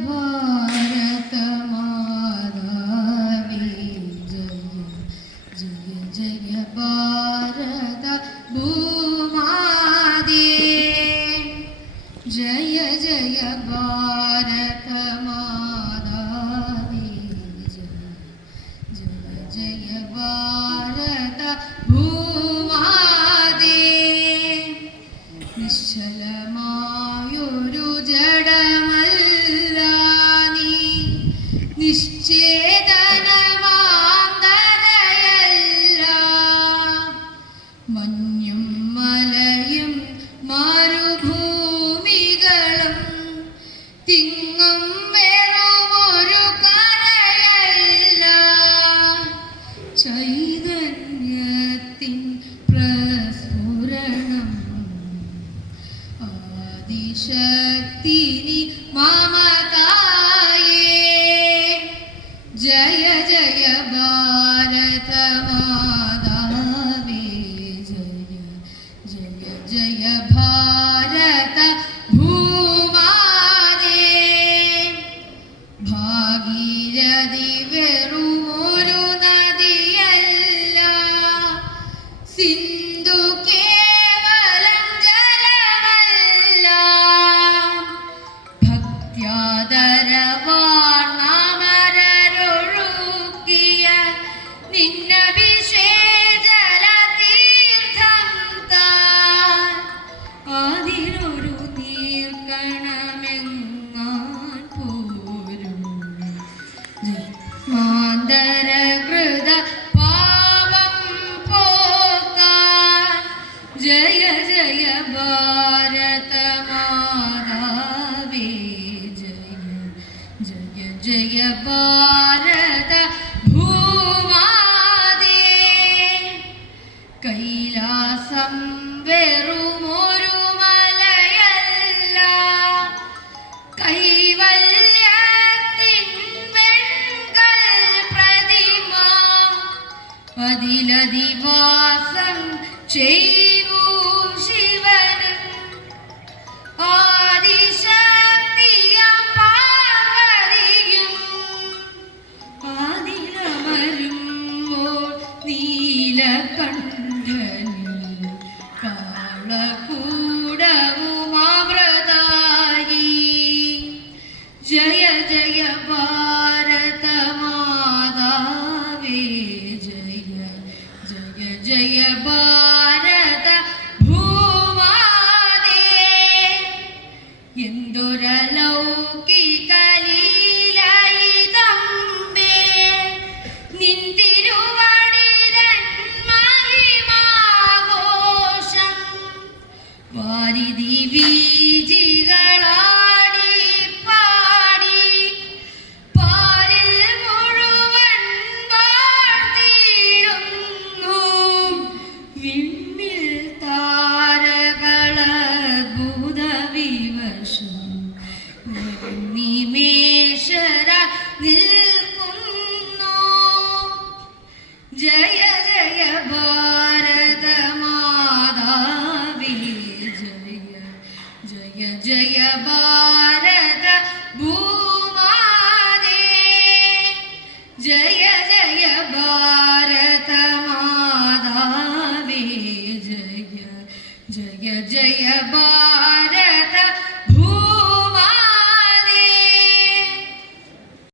ഭാരത മാതാവേ ജയ ജയ ജയ ഭാരത ഭൂമാതേ മഞ്ഞും മലയും മരുഭൂമികളും തിങ്ങും വെറുമൊരു കരയല്ല. ചൈതന്യത്തിൻ പ്രസ്ഫുരണം ആദിശക്തിനി മമതായേ ജയ ജയ ഭാരത ഭാഗീരഥി വെറുമൊരു നദിയല്ല സിന്ധു കേവലം ജലമല്ല ഭക്ത്യാദരവാർണമരൊഴുക്കിയ കൈലാസം വെറുമൊരു മലയല്ല. കൈവല്യത്തിൻ അതിലധിവാസം ചെയ്യൂ மாறி விஜிகா जय भारत भूमाने जय जय भारत माधावे जय जय जय भारत